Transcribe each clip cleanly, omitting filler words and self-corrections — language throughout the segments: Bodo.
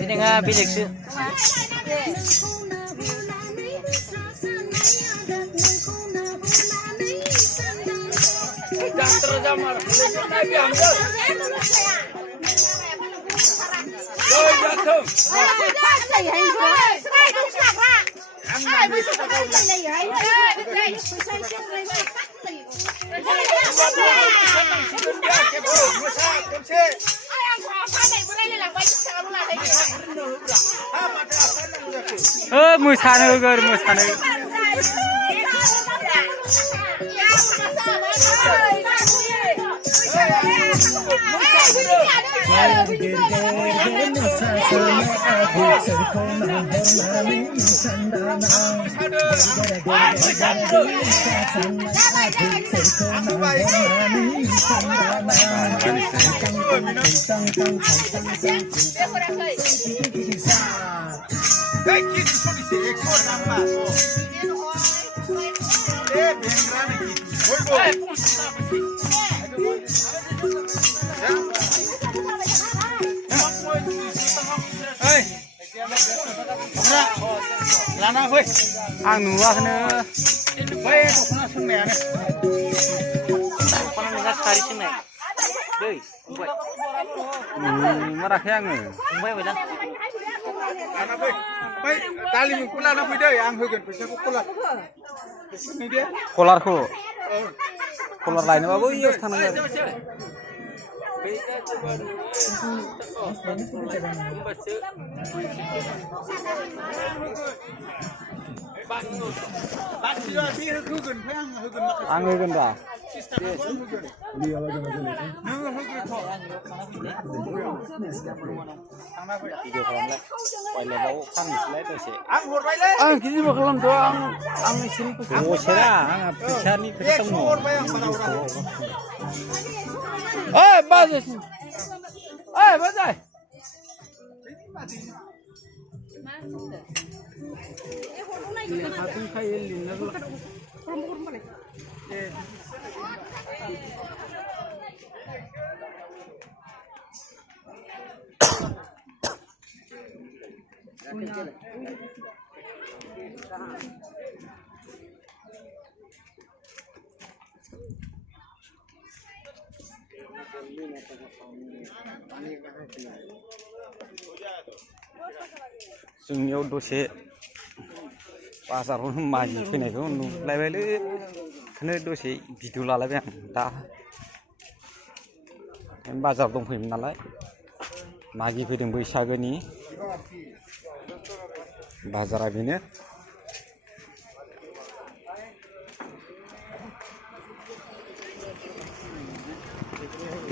Ini bilik sih. Mosaनो गर mosaनो. Lana hui, ang nuwaknya, hui, dukna sunnya nih. Dukna nggak cari sini, deh, hui. Marah yang nih, hui benar. Lana hui, hui, tali mukula na hui deh, ang hujan bisa mukula. Ini dia. Kolarku, kolar lainnya bagus ya sekarang. Angin dah. Video kalam lah. Payah bau kan selesai sih. Kita mau kalam doang. Angin sini pun. Oh serah. Bisa nih ketemu. Bagus. Bagus. Hatun kayak ini nggak? Sunyo dose pasar maji finaikau nu level kena dose video lalai yang dah bazar dong film nalai magi film बैसागो ni bazar abine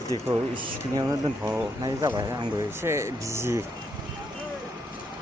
Diko istinya nonton ho naik apa ya, ambil saya busy